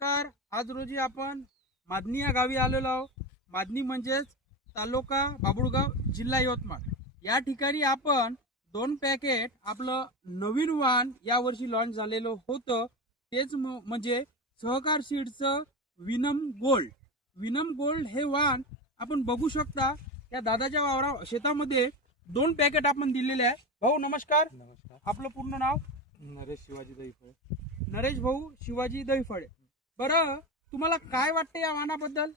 नमस्कार. आज रोजी आपण मादनी या गावी आलेलो आहोत. मादनी म्हणजेच तालुका बाबुळगाव, जिल्हा यवतमाळ. या ठिकाणी आपण 2 पॅकेट आपलं नवीन वाहन यावर्षी लॉन्च झालेलं होतं. तेच म्हणजे सहकार सीडचं विनम गोल्ड. विनम गोल्ड हे वाहन आपण बघू शकता. या दादाच्या वावरा शेतामध्ये 2 पॅकेट आपण दिलेले आहे. भाऊ नमस्कार. नमस्कार. आपलं पूर्ण नाव? नरेश शिवाजी दैफळे. नरेश भाऊ शिवाजी दैफळे. बरं, तुम्हाला काय वाटतं या वाहनाबद्दल?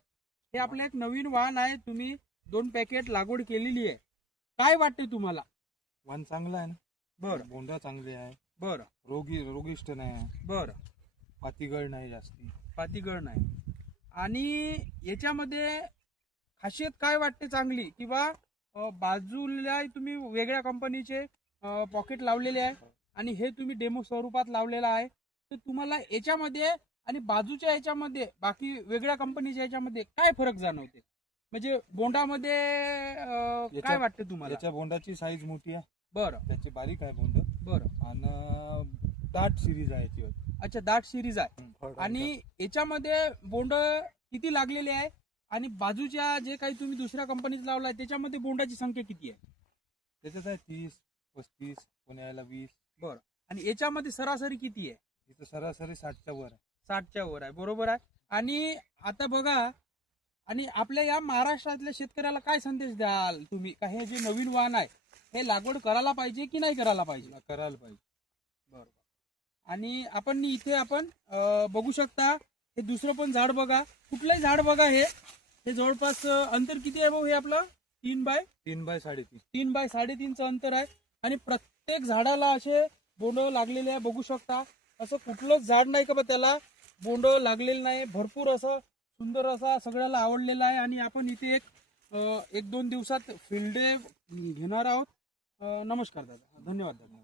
हे आपलं एक नवीन वाहन आहे, तुम्ही 2 पॅकेट लागवड केलेली आहे. काय वाटते तुम्हाला? वाहन चांगलं आहे ना. बरं बोंडा चांगली आहे. बरं रोगिष्ट नाही आहे. बरं. पातीगळ नाही जास्ती. पातीगळ नाही. आणि याच्यामध्ये खासियत काय वाटते चांगली? किंवा बाजूला तुम्ही वेगळ्या कंपनीचे पॉकेट लावलेले आहे आणि हे तुम्ही डेमो स्वरूपात लावलेलं आहे. तर तुम्हाला याच्यामध्ये आणि बाजूच्या याच्यामध्ये बाकी वेगळ्या कंपनीच्या याच्यामध्ये काय फरक जाणवते? म्हणजे बोंडामध्ये काय वाटते तुम्हाला? त्याच्या बोंडाची साईज मोठी आहे. बरं त्याची बारीक आहे बोंड. बरं. आणि दाट सिरीज आहे याची. अच्छा, दाट सिरीज आहे. आणि याच्यामध्ये बोंड किती लागलेले आहे? आणि बाजूच्या जे काही तुम्ही दुसऱ्या कंपनीत लावलाय त्याच्यामध्ये बोंडाची संख्या किती आहे? त्याच्यात आहे 30, 35, पुण्याला 20. बरं. आणि याच्यामध्ये सरासरी किती आहे? इथं सरासरी 60च्या वर आहे. 60च्या वर आहे. बरोबर आहे. आणि आता बघा, आणि आपल्या या महाराष्ट्रातल्या शेतकऱ्याला काय संदेश द्याल तुम्ही? का हे जे नवीन वाहन आहे हे लागवड करायला पाहिजे की नाही करायला पाहिजे? करायला पाहिजे. बरोबर. आणि आपण बघू शकता, हे दुसरं पण झाड बघा. कुठलंही झाड बघा, हे जवळपास अंतर किती आहे भाऊ? हे आपलं 3 बाय 3x3.5. 3 बाय 3.5चं अंतर आहे. आणि प्रत्येक झाडाला असे बोंड लागलेले आहे, बघू शकता. असं कुठलंच झाड नाही का बा त्याला बोंड लागलेलं नाही. भरपूर असं सुंदर असा सगळ्याला आवडलेला आहे. आणि आपण इथे एक 2 दिवसात फील्ड डे घेणार आहोत. नमस्कार दादा, धन्यवाद दादा.